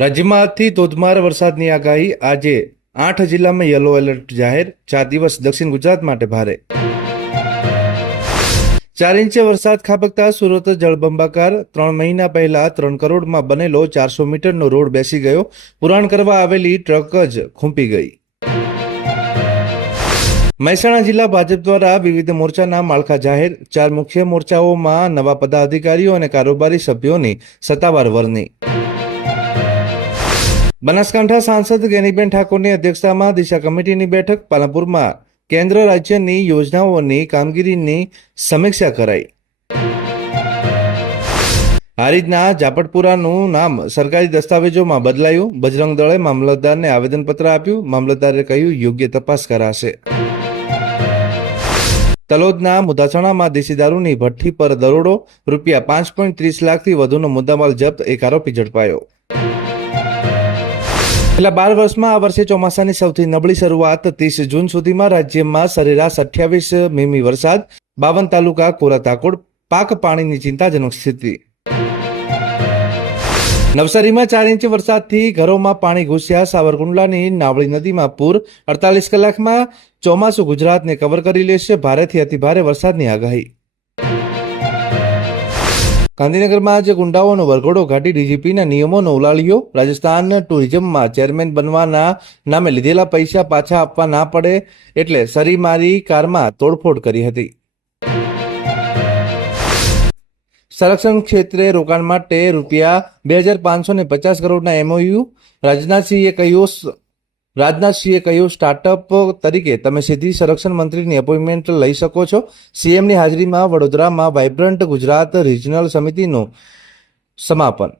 રાજ્યમાં આજથી ધોધમાર વરસાદની આગાહી। આજે 8 જિલ્લામાં યલો એલર્ટ જાહેર। 4 દિવસ દક્ષિણ ગુજરાત માટે ભારે। 4 ઇંચ વરસાદ ખાબકતા સુરત જળબંબાકાર। 3 મહિના પહેલા 3 કરોડમાં બનેલો 400 મીટરનો રોડ બેસી ગયો। પુરાણ કરવા આવેલી ટ્રક જ ખૂંપી ગઈ। મહેસાણા જિલ્લા ભાજપ દ્વારા વિવિધ મોરચાના માળખા જાહેર। 4 મુખ્ય મોરચાઓમાં નવા પદાધિકારીઓ અને કારોબારી સભ્યોની સત્તાવાર વરણી। બનાસકાંઠા સાંસદ ગેનીબેન ઠાકોરની અધ્યક્ષતામાં દિશા કમિટીની બેઠક। પાલનપુરમાં કેન્દ્ર રાજ્યની યોજનાઓની કામગીરીની સમીક્ષા કરાઈ। હારીજના જાપટપુરાનું નામ સરકારી દસ્તાવેજોમાં બદલાયું। બજરંગ દળે મામલતદારને આવેદનપત્ર આપ્યું। મામલતદારે કહ્યું યોગ્ય તપાસ કરાશે। તલોદના મુદાસણામાં દેશી દારૂની ભઠ્ઠી પર દરોડો। રૂપિયા 5.30 લાખથી વધુનો મુદ્દામાલ જપ્ત। એક આરોપી ઝડપાયો। છેલ્લા 12 વર્ષમાં આ વર્ષે ચોમાસાની સૌથી નબળી શરૂઆત। 30 જૂન સુધીમાં રાજ્યમાં સરેરાશ 28 મીમી વરસાદ। 52 તાલુકા કોરા તાકોડ। પાક પાણીની ચિંતાજનક સ્થિતિ। નવસારીમાં 4 ઇંચ વરસાદથી ઘરોમાં પાણી ઘૂસ્યા। સાવરકુંડલાની નાવળી નદીમાં પૂર। 48 કલાકમાં ચોમાસું ગુજરાતને કવર કરી લેશે। ભારેથી અતિભારે વરસાદની આગાહી। ગાંધીનગરમાં આજે ગુંડાઓનો વરઘોડો કાઢી ડીજીપીના નિયમોનો ઉલાળ્યો। રાજસ્થાન ટુરિઝમમાં ચેરમેન બનવાના નામે લીધેલા પૈસા પાછા આપવા ના પડે એટલે સરીમારી કારમાં તોડફોડ કરી હતી। સંરક્ષણ ક્ષેત્રે રોકાણ માટે રૂપિયા 2550 કરોડના એમઓયુ। રાજનાથસિંહે કહ્યું સ્ટાર્ટઅપ તરીકે તમે સીધી સંરક્ષણ મંત્રીની એપોઇન્ટમેન્ટ લઈ શકો છો। સીએમની હાજરીમાં વડોદરામાં વાઇબ્રન્ટ ગુજરાત રિજનલ સમિતિનું સમાપન।